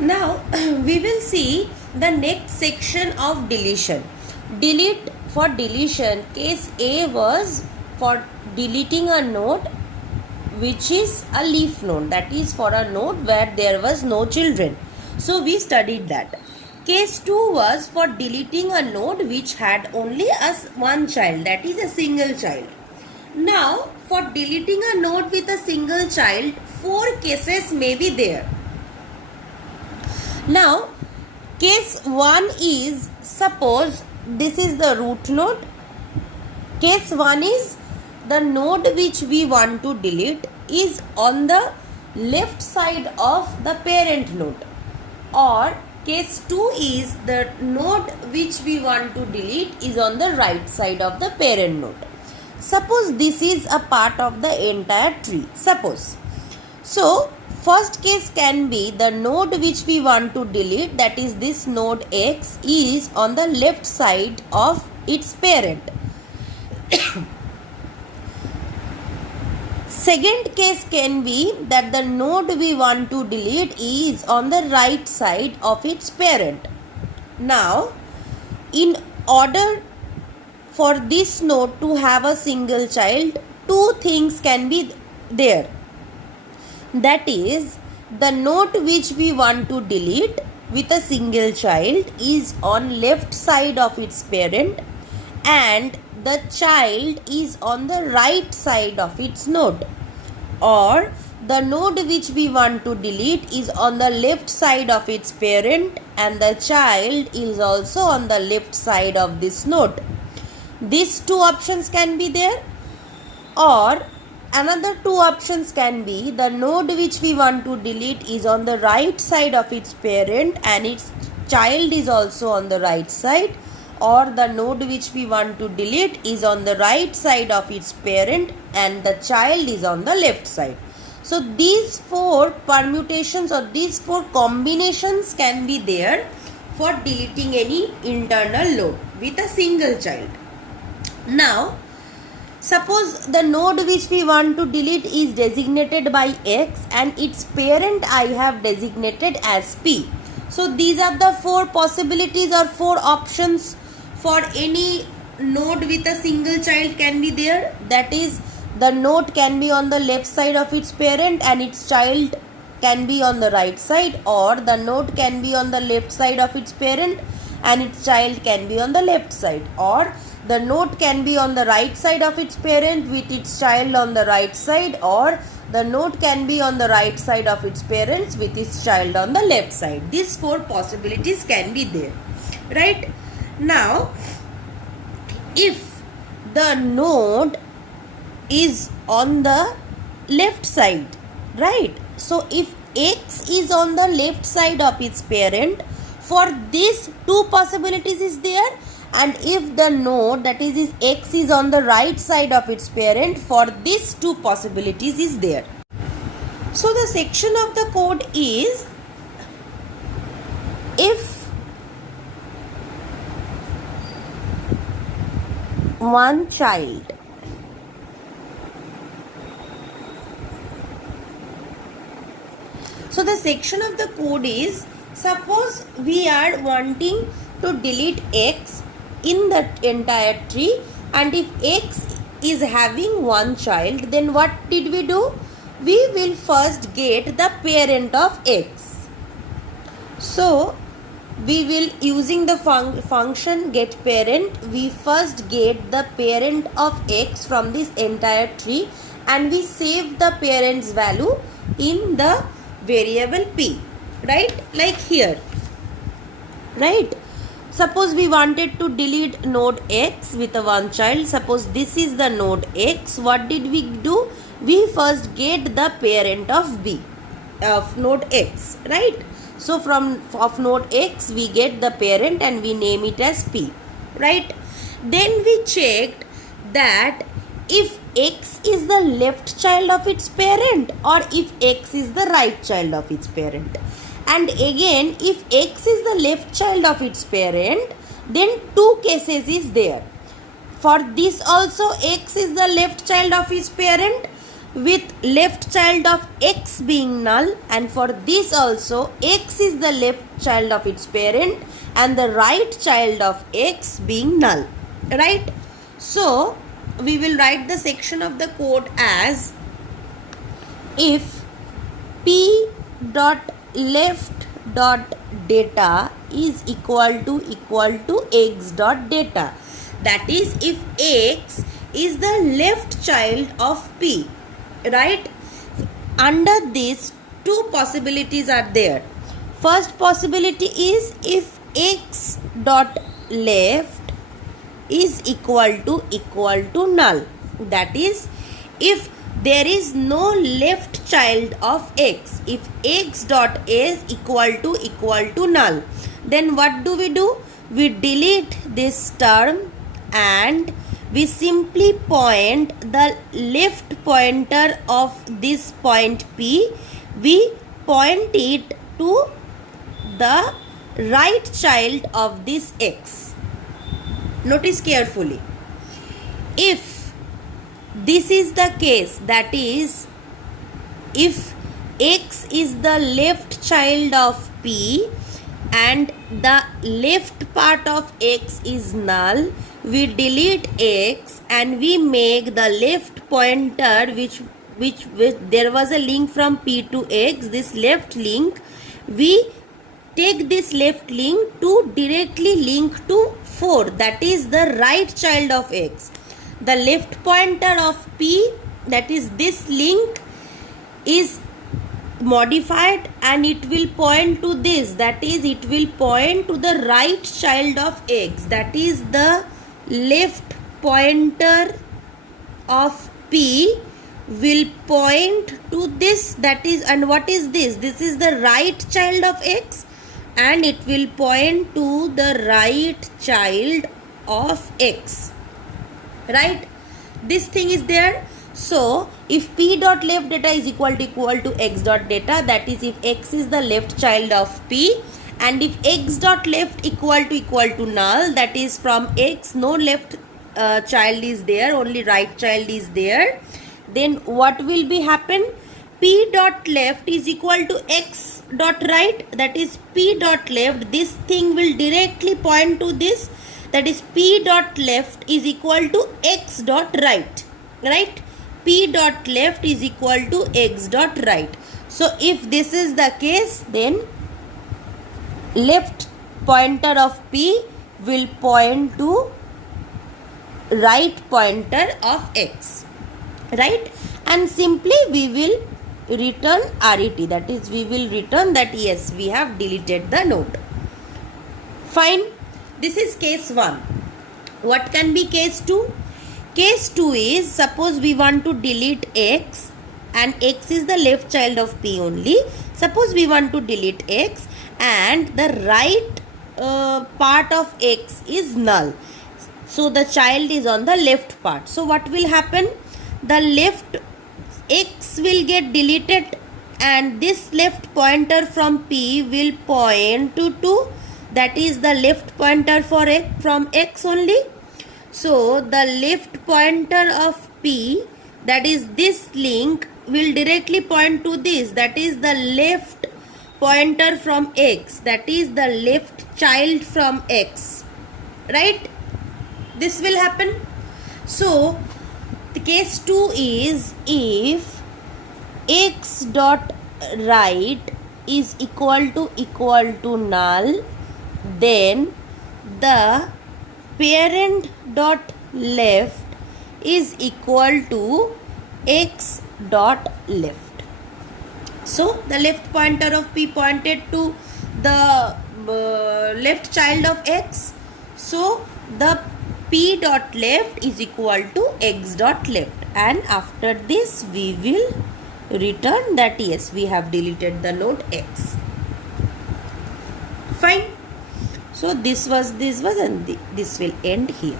Now we will see the next section of deletion. For deletion, case A was for deleting a node which is a leaf node, that is for a node where there was no children. So we studied that. Case 2 was for deleting a node which had only one child, that is a single child. Now for deleting a node with a single child, 4 cases may be there. Now case 1 is, suppose this is the root node. Case 1 is the node which we want to delete is on the left side of the parent node, or case 2 is the node which we want to delete is on the right side of the parent node. Suppose this is a part of the entire tree. Suppose. So first case can be the node which we want to delete, that is this node X, is on the left side of its parent. Second case can be that the node we want to delete is on the right side of its parent. Now, in order for this node to have a single child, 2 things can be there. That is, the node which we want to delete with a single child is on left side of its parent, and the child is on the right side of its node, or the node which we want to delete is on the left side of its parent and the child is also on the left side of this node. These 2 options can be there, or another 2 options can be the node which we want to delete is on the right side of its parent and its child is also on the right side, or the node which we want to delete is on the right side of its parent and the child is on the left side. So these 4 permutations or these 4 combinations can be there for deleting any internal node with a single child. Now suppose the node which we want to delete is designated by X and its parent I have designated as P. So these are the 4 possibilities or 4 options for any node with a single child can be there. That is, the node can be on the left side of its parent and its child can be on the right side, or the node can be on the left side of its parent and its child can be on the left side, or the node can be on the right side of its parent with its child on the right side, or the node can be on the right side of its parents with its child on the left side. These 4 possibilities can be there, right? Now, if the node is on the left side, right? So if X is on the left side of its parent, for these 2 possibilities is there, and if the node, that is X, is on the right side of its parent, for these 2 possibilities is there. So the section of the code is, if one child so the section of the code is, suppose we are wanting to delete X in the entire tree, and if X is having one child, then what did we do? We will first get the parent of X. So we will, using the function get parent, we first get the parent of X from this entire tree and we save the parent's value in the variable P, right? Like here, right? Suppose we wanted to delete node X with a one child. Suppose this is the node X. What did we do? We first get the parent of B, of node X, right? So from of node X we get the parent and we name it as P, right? Then we checked that if X is the left child of its parent or if X is the right child of its parent. And again, if X is the left child of its parent, then 2 cases is there. For this also X is the left child of his parent, with left child of x being null, and for this also x is the left child of its parent and the right child of x being null, right? So we will write the section of the code as if p dot left dot data is equal to x dot data, that is if x is the left child of p, right? Under this, two possibilities are there. First possibility is if x dot left is equal to null, that is if there is no left child of x, if x dot is equal to null, then what do? We delete this term and we simply point the left pointer of this point p, we point it to the right child of this x. Notice carefully. If this is the case, that is if x is the left child of p and the left part of x is null, we delete x and we make the left pointer which there was a link from p to x, this left link, we take this left link to directly link to 4, that is the right child of x. The left pointer of p, that is this link, is modified and it will point to this, that is it will point to the right child of x, that is the left pointer of p will point to this, that is, and what is this? This is the right child of x and it will point to the right child of x, right? This thing is there. So if p dot left data is equal to x dot data, that is if x is the left child of p, and if x dot left equal to null, that is from x no left child is there, only right child is there, then what will be happen? P dot left is equal to x dot right, that is p dot left, this thing will directly point to this, that is p dot left is equal to x dot right, right? P dot left is equal to x dot right. So if this is the case, then left pointer of p will point to right pointer of x, right? And simply we will return RET, that is we will return that yes, we have deleted the node. Fine. This is case 1. What can be case 2? Case 2 is, suppose we want to delete x and x is the left child of p only. Suppose we want to delete x and the right part of x is null. So the child is on the left part. So what will happen? The left x will get deleted and this left pointer from p will point to 2, that is the left pointer for x from x only. So the left pointer of p, that is this link, will directly point to this, that is the left pointer from x, that is the left child from x, right? This will happen. So the case 2 is if x dot right is equal to null, then the parent dot left is equal to x dot left. So the left pointer of p pointed to the left child of x. So the p dot left is equal to x dot left, and after this we will return that yes, we have deleted the node x. Fine. So this was and this will end here,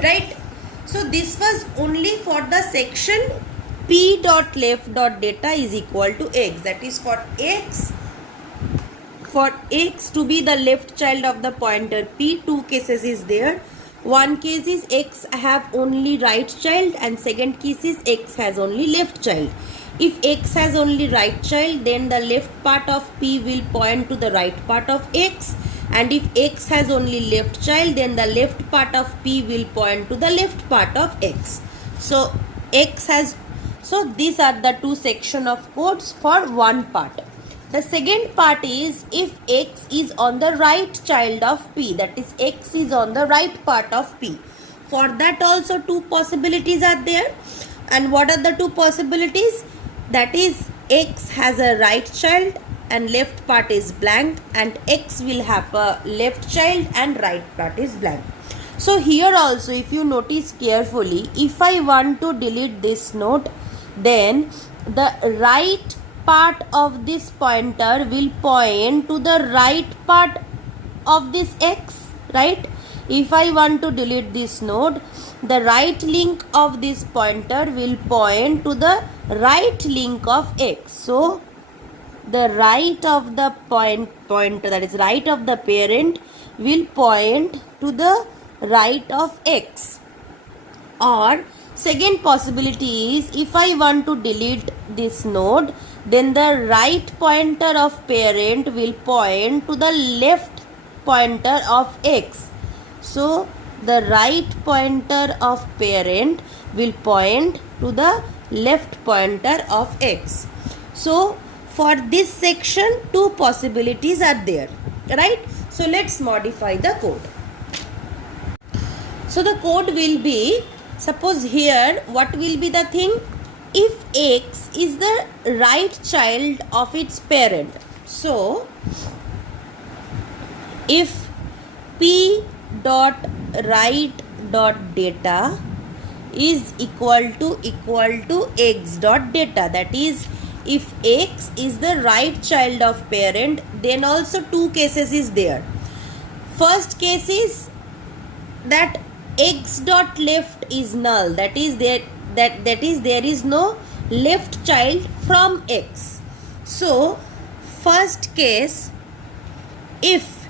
right? So this was only for the section p dot left dot data is equal to x, that is for x to be the left child of the pointer p, two cases is there. One case is X have only right child and second case is X has only left child. If X has only right child, then the left part of P will point to the right part of X, and if X has only left child, then the left part of P will point to the left part of X. So these are the two section of codes for one part. The second part is if X is on the right child of P, that is X is on the right part of P. For that also two possibilities are there. And what are the two possibilities? That is X has a right child and left part is blank, and X will have a left child and right part is blank. So here also, if you notice carefully, if I want to delete this node, then the right part of this pointer will point to the right part of this X, right? If I want to delete this node, the right link of this pointer will point to the right link of X. So the right of the pointer, that is right of the parent, will point to the right of X. Or second possibility is if I want to delete this node, then the right pointer of parent will point to the left pointer of X. So the right pointer of parent will point to the left pointer of X. So for this section, two possibilities are there, right? So let's modify the code. So the code will be, suppose here what will be the thing? If X is the right child of its parent, so if P dot right dot data is equal to X dot data, that is if X is the right child of parent, then also two cases is there. First case is that X dot left is null, that is there is no left child from X. So first case, if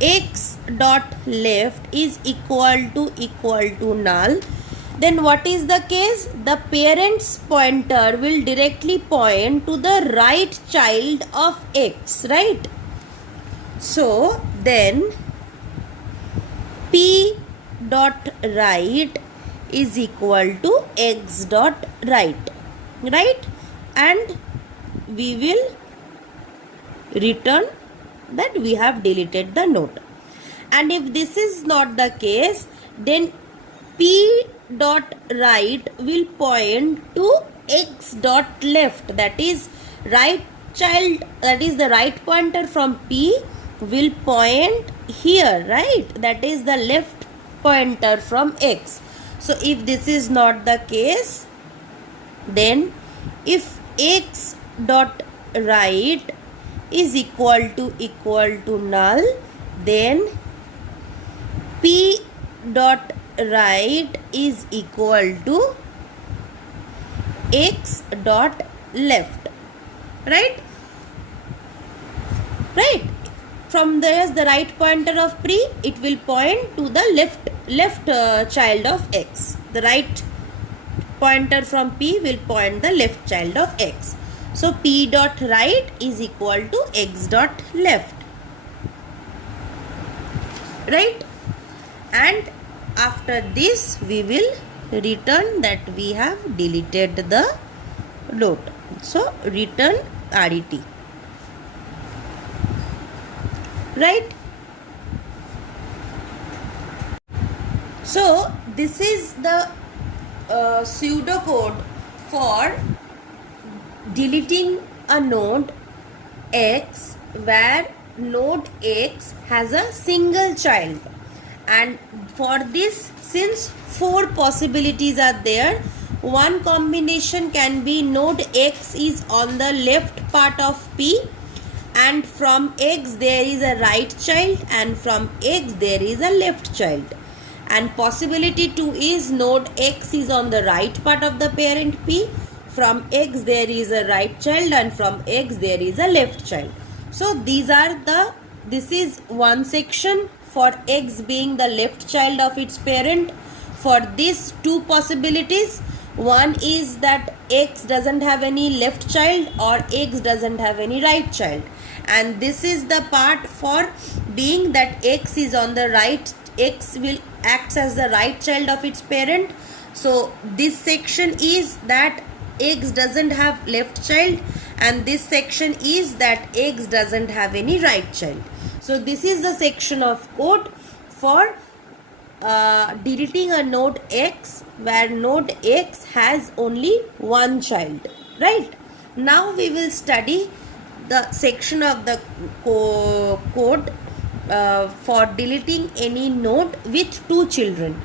X dot left is equal to null, then what is the case? The parent's pointer will directly point to the right child of X, right? So then P dot right is equal to X dot right, right? And we will return that we have deleted the node. And if this is not the case, then P dot right will point to X dot left, that is right child, that is the right pointer from P will point here, right? That is the left pointer from X. So if this is not the case, then if X dot right is equal to null, then P dot right is equal to X dot left, right? Right. From there, the right pointer of P, it will point to the left child of X. The right pointer from P will point the left child of X. So P dot right is equal to X dot left, right? And after this we will return that we have deleted the node. So return RET, right? So this is the pseudocode for deleting a node X where node X has a single child. And for this, since four possibilities are there, one combination can be node X is on the left part of P, and from X there is a right child, and from X there is a left child. And possibility 2 is node X is on the right part of the parent P, from X there is a right child, and from X there is a left child. So this is one section for X being the left child of its parent. For these two possibilities, one is that X doesn't have any left child or X doesn't have any right child, and this is the part for being that X is on the right, X will acts as the right child of its parent. So this section is that X doesn't have left child, and this section is that X doesn't have any right child. So this is the section of code for deleting a node X where node X has only one child, right? Now we will study the section of the code for deleting any node with two children.